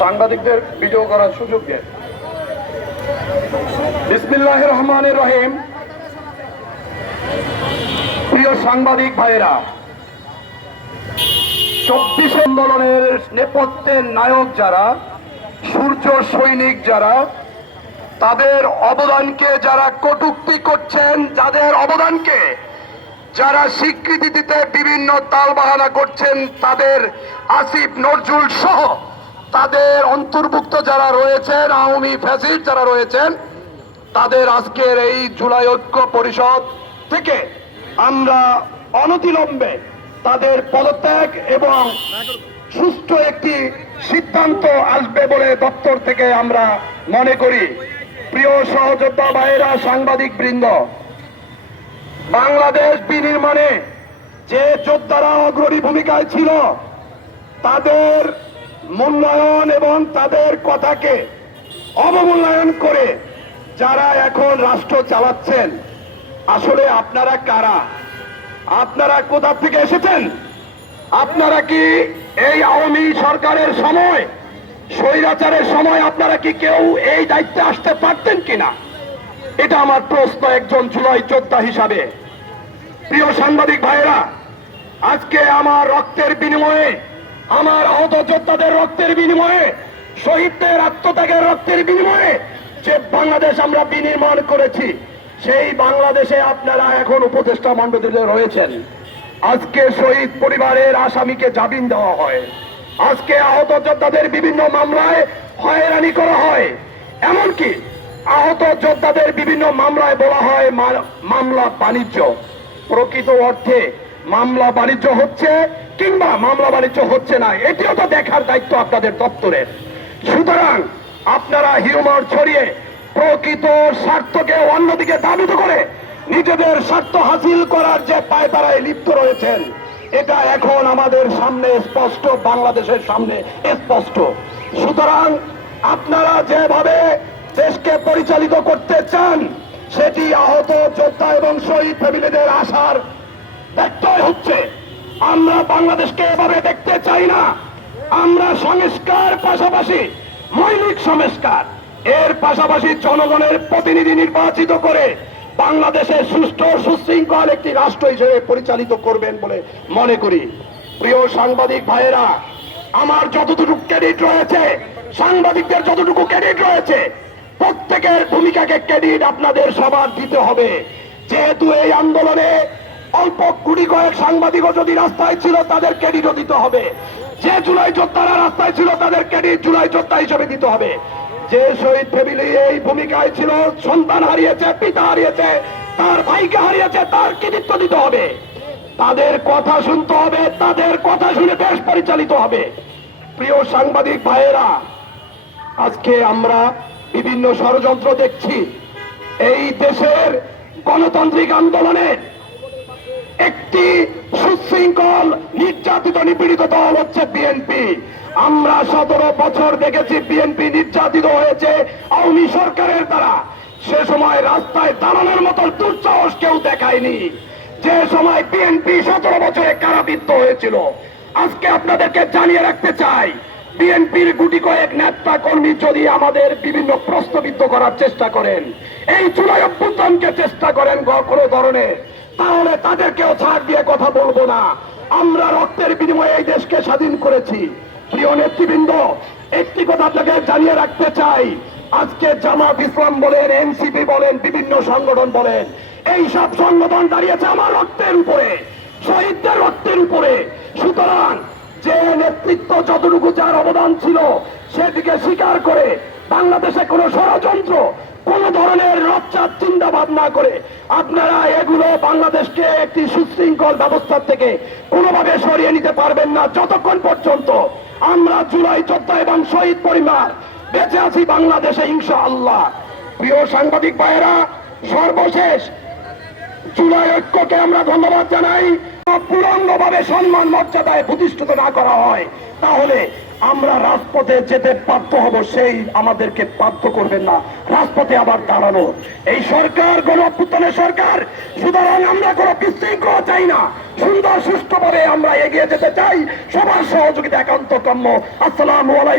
সাংবাদিকদের ভিডিও করার সুযোগ দেন। বিসমিল্লাহির রহমানির রহিম। প্রিয় সাংবাদিক ভাইরা, 24 আন্দোলনের নেপথ্যের নায়ক যারা, সূর্য সৈনিক যারা, তাদের অবদানকে যারা কটূক্তি করছেন, যাদের অবদানকে যারা স্বীকৃতি দিতে বিভিন্ন তালবাহানা করছেন, তাদের আসিফ নজরুল সহ তাদের অন্তর্ভুক্ত যারা রয়েছেন, আওয়ামী ফ্যাসিস্ট যারা রয়েছেন, তাদের আজকের এই জুলাই ঐক্য পরিষদ থেকে আমরা অনতিবিলম্বে তাদের পদত্যাগ এবং সুষ্ঠু একটি সিদ্ধান্ত আসবে বলে দপ্তর থেকে আমরা মনে করি। প্রিয় সহযোদ্ধা ভাইয়েরা, সাংবাদিক বৃন্দ, বাংলাদেশ বিনির্মাণে যে যোদ্ধারা অগ্রণী ভূমিকায় ছিল, তাদের মূল্যায়ন এবং তাদের কথাকে অবমূল্যায়ন করে যারা এখন রাষ্ট্র চালাচ্ছেন, আসলে আপনারা কারা? আপনারা কোথা থেকে এসেছেন? আপনারা কি এই আওয়ামী সরকারের সময়, স্বৈরাচারের সময় আপনারা কি কেউ এই দায়িত্বে আসতে পারতেন কিনা? এটা আমার প্রশ্ন একজন জুলাই যোদ্ধা হিসাবে। প্রিয় সাংবাদিক ভাইরা, আজকে আমার রক্তের বিনিময়ে, আমার আহত যোদ্ধাদের রক্তের বিনিময়ে, শহীদদের আত্মত্যাগের রক্তের বিনিময়ে যে বাংলাদেশ আমরা বিনির্মাণ করেছি, সেই বাংলাদেশে আপনারা এখন উপদেষ্টা মণ্ডলীতে রয়েছেন। আজকে শহীদ পরিবারের আসামিকে জামিন দেওয়া হয়, আজকে আহত যোদ্ধাদের বিভিন্ন মামলায় হয়রানি করা হয়, এমনকি আহত যোদ্ধাদের বিভিন্ন মামলায় বলা হয় মামলা বাণিজ্য। প্রকৃত অর্থে মামলা বাণিজ্য হচ্ছে কিংবা মামলা বাণিজ্য হচ্ছে না, এটিও তো দেখার দায়িত্ব আপনাদের দপ্তরের। সুতরাং আপনারা হিউমার ছড়িয়ে প্রকৃত স্বার্থকে অন্যদিকে দাবিত করে নিজেদের স্বার্থ হাসিল করার যে পায়তারায় লিপ্ত রয়েছেন, এটা এখন আমাদের সামনে স্পষ্ট, বাংলাদেশের সামনে স্পষ্ট। সুতরাং আপনারা যেভাবে দেশকে পরিচালিত করতে চান, সেটি আহত যোদ্ধা এবং শহীদ ফ্যামিলিদের আশার ব্যত্যয় হচ্ছে। আমরা বাংলাদেশকে এভাবে দেখতে চাই না। আমরা সংস্কার পাশাপাশি মৌলিক সংস্কার, এর পাশাপাশি জনগণের প্রতিনিধি নির্বাচিত করে বাংলাদেশে সুষ্ঠু সুশৃঙ্খল একটি রাষ্ট্র হিসেবে পরিচালিত করবেন বলে মনে করি। প্রিয় সাংবাদিক ভাইয়েরা, আমার যতটুকু ক্রেডিট রয়েছে, সাংবাদিকদের যতটুকু ক্রেডিট রয়েছে, প্রত্যেকের ভূমিকাকে ক্রেডিট আপনাদের সবার দিতে হবে। যেহেতু এই আন্দোলনে অল্প গুটি কয়েক সাংবাদিকও যদি রাস্তায় ছিল, তাদের ক্রেডিটও দিতে হবে। যে জুলাই যোদ্ধারা রাস্তায় ছিল, তাদের ক্রেডিট জুলাই যোদ্ধা হিসেবে দিতে হবে। যে শহীদ ফ্যামিলি এই ভূমিকায় ছিল, সন্তান হারিয়েছে, পিতা হারিয়েছে, তার ভাইকে হারিয়েছে, তার কৃতিত্ব দিতে হবে। তাদের কথা শুনতে হবে, তাদের কথা শুনে দেশ পরিচালিত হবে। প্রিয় সাংবাদিক ভাইয়েরা, আজকে আমরা বিভিন্ন ষড়যন্ত্র দেখছি। এই দেশের গণতান্ত্রিক আন্দোলনে একটি সুশৃঙ্খল নির্যাতিত নিপীড়িত দল হচ্ছে বিএনপি। আমরা 17 বছর দেখেছি বিএনপি নির্যাতিত হয়েছে আওয়ামী সরকারের দ্বারা। সে সময় রাস্তায় দাঁড়ানোর মতো দুঃসাহস কেউ দেখায়নি। যে সময় বিএনপি 17 বছরে কারাবৃত্ত হয়েছিল। আজকে আপনাদেরকে জানিয়ে রাখতে চাই, বিএনপির গুটি কয়েক নেতা কর্মী যদি আমাদের বিভিন্ন প্রশ্নবিদ্ধ করার চেষ্টা করেন, এই জুলাই অভ্যুত্থানকে চেষ্টা করেন কোনো ধরনের, তাহলে তাদেরকেও ছাড় দিয়ে কথা বলবো না। আমরা রক্তের বিনিময়ে এই দেশকে স্বাধীন করেছি। প্রিয় নেতৃবৃন্দ, একটি কথা আপনাকে জানিয়ে রাখতে চাই, আজকে জামাত ইসলাম বলেন, এনসিপি বলেন, বিভিন্ন সংগঠন বলেন, এই সব সংগঠন দাঁড়িয়েছে আমার রক্তের উপরে, শহীদদের রক্তের উপরে। সুতরাং যে নেতৃত্ব যতটুকু যার অবদান ছিল, সেদিকে স্বীকার করে বাংলাদেশে কোনো ষড়যন্ত্র, কোন ধরনের রচ্চার চিন্তা ভাবনা করে আপনারা এগুলো বাংলাদেশকে একটি সুশৃঙ্খল ব্যবস্থার থেকে কোনোভাবে সরিয়ে নিতে পারবেন না, যতক্ষণ পর্যন্ত আমরা জুলাই যোদ্ধা এবং শহীদ পরিবার বেঁচে আছি বাংলাদেশে, ইনশাআল্লাহ। প্রিয় সাংবাদিক ভাইয়েরা, সর্বশেষ জুলাই ঐক্যকে আমরা ধন্যবাদ জানাই। পূর্ণভাবে সম্মান মর্যাদায় প্রতিষ্ঠিত না করা হয়, তাহলে আমরা রাজপথে যেতে বাধ্য হব। সেই আমাদেরকে বাধ্য করবেন না রাজপথে আবার দাঁড়ানো। এই সরকার গণ অভ্যুত্থানের সরকার। সুতরাং আমরা কোনো বিশৃঙ্খলা চাই না, সুন্দর সুষ্ঠুভাবে আমরা এগিয়ে যেতে চাই। সবার সহযোগিতা একান্ত কাম্য। আসসালামু আলাইকুম।